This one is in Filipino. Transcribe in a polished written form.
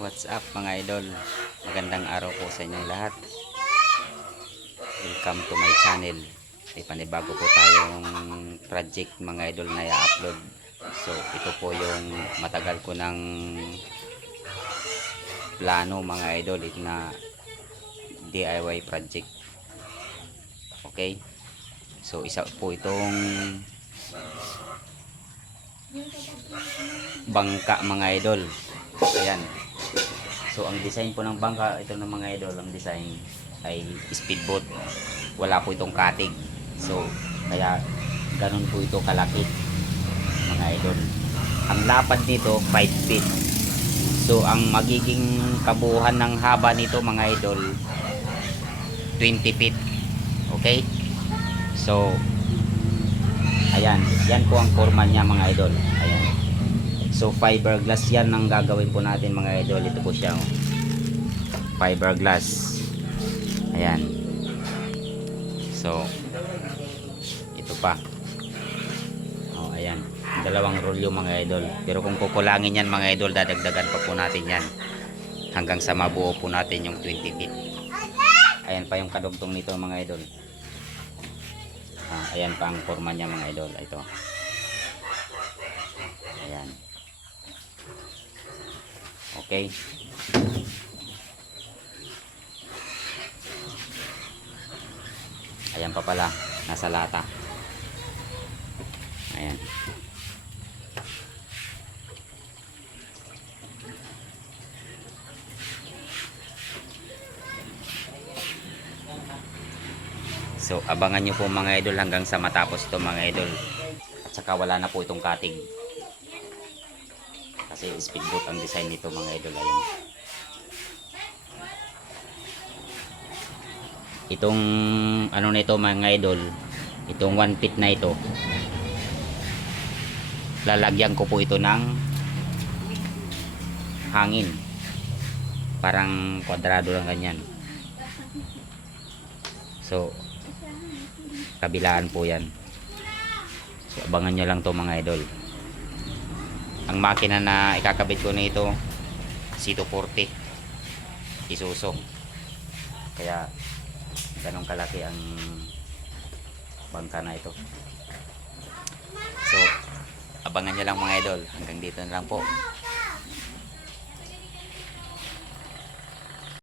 What's up mga idol? Magandang araw po sa inyong lahat. Welcome to my channel. May panibago po tayong project mga idol na i-upload. So ito po yung matagal ko ng plano mga idol, ito na DIY project. Okay? So isa po itong bangka mga idol. Ayan. So ang design po ng bangka, ito ng mga idol, ang design ay speedboat. Wala po itong katig. So kaya ganun po ito kalaki mga idol. Ang lapad nito 5 feet. So ang magiging kabuuhan ng haba nito mga idol 20 feet. Okay? So ayan, yan po ang forma niya mga idol. Ayan. So fiberglass yan ang gagawin po natin mga idol. Ito po siya, oh. Fiberglass. Ayan. So ito pa. Oh, ayan. Dalawang rolyo mga idol. Pero kung kukulangin yan mga idol, dadagdagan pa po natin yan hanggang sa mabuo po natin yung 20 feet. Ayan pa yung kadugtong nito mga idol. Ayan pa ang forma niya mga idol. Ito. Ayan. Okay. Ayan pa pala. Nasa lata. Ayan. So abangan nyo po mga idol hanggang sa matapos ito mga idol. At saka wala na po itong cutting. Kasi speedboat ang design nito mga idol. Ayan. Itong ano nito mga idol, itong 1 feet na ito, lalagyan ko po ito ng hangin. Parang kwadrado lang ganyan. So kabilaan po yan. So abangan nyo lang to mga idol. Ang makina na ikakabit ko na ito C240 Isuzu. Kaya ganong kalaki ang bangka na ito. So abangan nyo lang mga idol. Hanggang dito na lang po.